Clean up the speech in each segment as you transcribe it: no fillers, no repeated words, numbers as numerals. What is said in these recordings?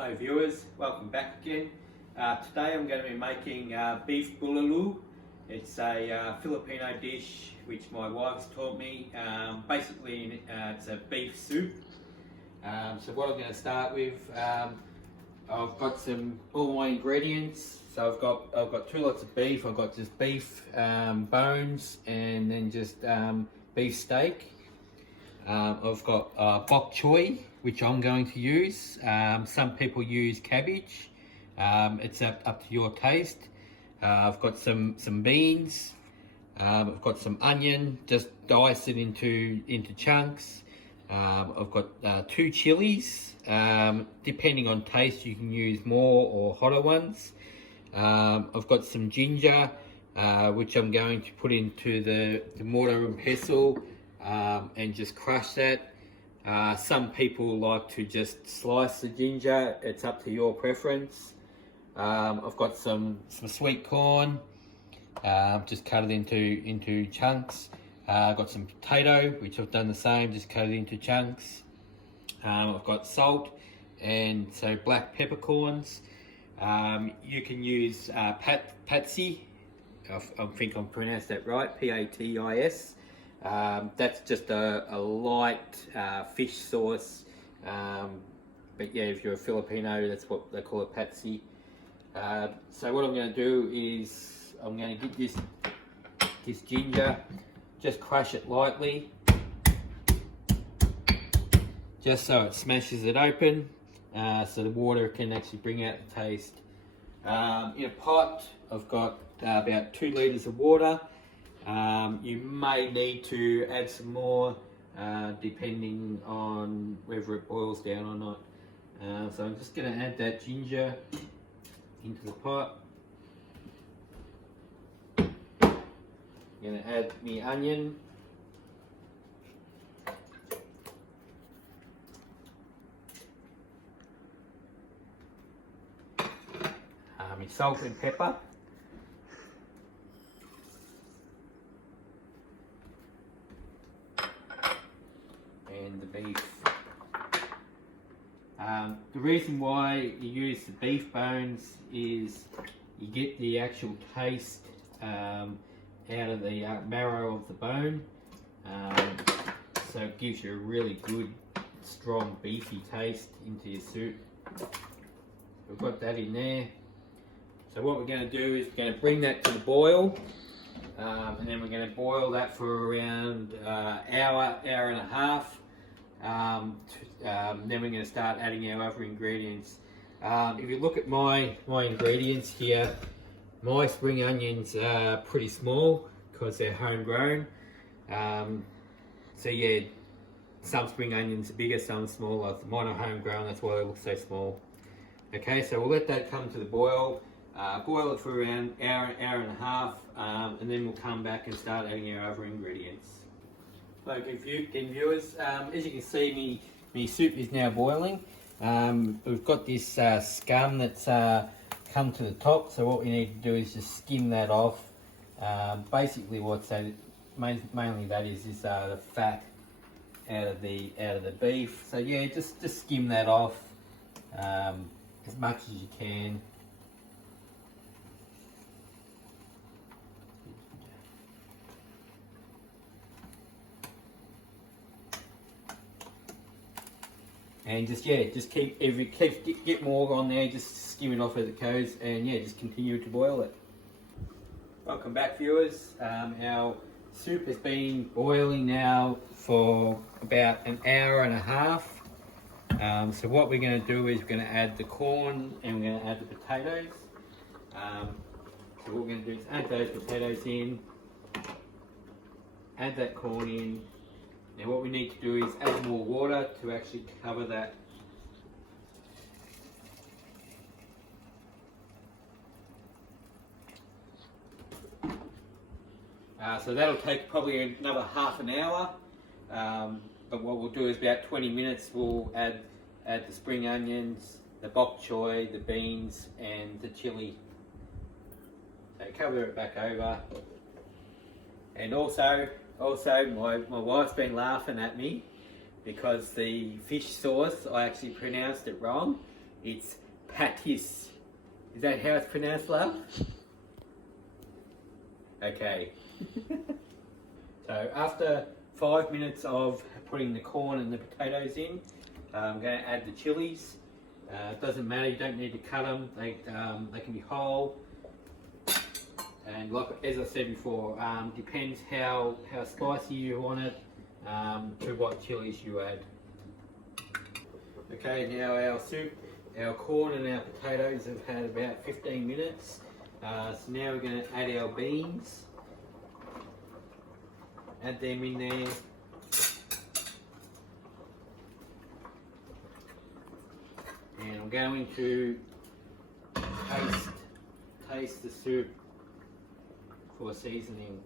Hello viewers, welcome back again. Today I'm going to be making Beef Bulalo. It's a Filipino dish which my wife's taught me. Basically it's a beef soup. So what I'm going to start with, I've got all my ingredients. So I've got 2 lots of beef. I've got just beef bones and then just beef steak. I've got bok choy, which I'm going to use. Some people use cabbage. It's up to your taste. I've got some beans. I've got some onion. Just dice it into chunks. I've got 2 chilies. Depending on taste, you can use more or hotter ones. I've got some ginger, which I'm going to put into the mortar and pestle. And just crush that. Some people like to just slice the ginger. It's up to your preference. I've got some sweet corn. Just cut it into chunks. I've got some potato, which I've done the same. Just cut it into chunks. I've got salt and black peppercorns. You can use patsy. I think I'm pronounced that right. P-A-T-I-S. That's just a light fish sauce, but yeah, if you're a Filipino, that's what they call it, patsy. So what I'm going to do is I'm going to get this ginger, just crush it lightly, just so it smashes it open, so the water can actually bring out the taste. In a pot, I've got about 2 litres of water. You may need to add some more depending on whether it boils down or not. So I'm just going to add that ginger into the pot. I'm going to add my onion. My salt and pepper. And the beef. The reason why you use the beef bones is you get the actual taste out of the marrow of the bone, so it gives you a really good strong beefy taste into your soup. We've got that in there. So what we're going to do is we're going to bring that to the boil. And then we're going to boil that for around hour and a half. Then we're going to start adding our other ingredients. If you look at my ingredients here, my spring onions are pretty small because they're homegrown. So yeah, some spring onions are bigger, some smaller. Mine are homegrown, that's why they look so small. Okay, so we'll let that come to the boil. Boil it for around hour and a half, and then we'll come back and start adding our other ingredients. Okay, viewers, as you can see, my soup is now boiling. We've got this scum that's come to the top, so what we need to do is just skim that off. Basically, mainly that is the fat out of the beef. So yeah, just skim that off as much as you can. And just get more on there, just skim it off as it goes, and yeah, just continue to boil it. Welcome back, viewers. Our soup has been boiling now for about an hour and a half. So what we're going to do is we're going to add the corn and we're going to add the potatoes. So what we're going to do is add those potatoes in, add that corn in. Now what we need to do is add more water to actually cover that. So that'll take probably another half an hour. But what we'll do is about 20 minutes we'll add the spring onions, the bok choy, the beans and the chili. So cover it back over. And also my wife's been laughing at me because the fish sauce, I actually pronounced it wrong. It's patis. Is that how it's pronounced, love? Okay. So after 5 minutes of putting the corn and the potatoes in, I'm going to add the chilies. It doesn't matter, you don't need to cut them, they can be whole. And like as I said before, depends how spicy you want it, to what chilies you add. Okay, now our soup, our corn and our potatoes have had about 15 minutes. So now we're going to add our beans. Add them in there. And I'm going to taste the soup for seasoning.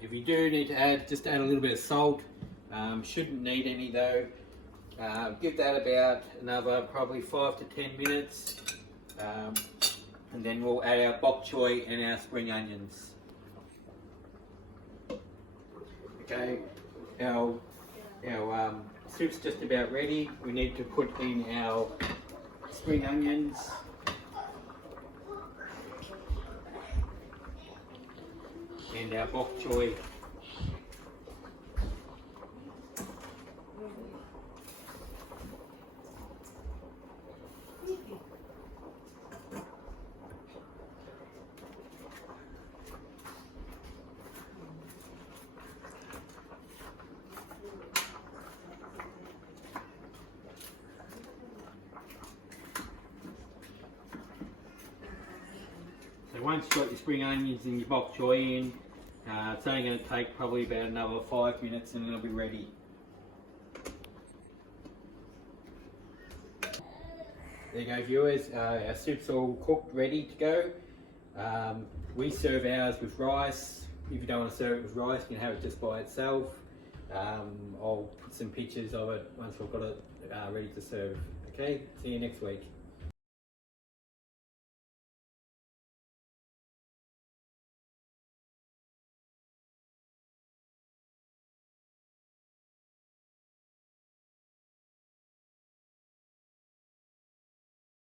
If you do need to add, just add a little bit of salt. Shouldn't need any though. Give that about another probably 5 to 10 minutes. And then we'll add our bok choy and our spring onions. Okay, our soup's just about ready. We need to put in our spring onions. And our bok choy. So once you've got your spring onions and your bok choy in, it's only going to take probably about another 5 minutes and it'll be ready. There you go, viewers, our soup's all cooked, ready to go. We serve ours with rice. If you don't want to serve it with rice, you can have it just by itself. I'll put some pictures of it once we've got it ready to serve. Okay, see you next week.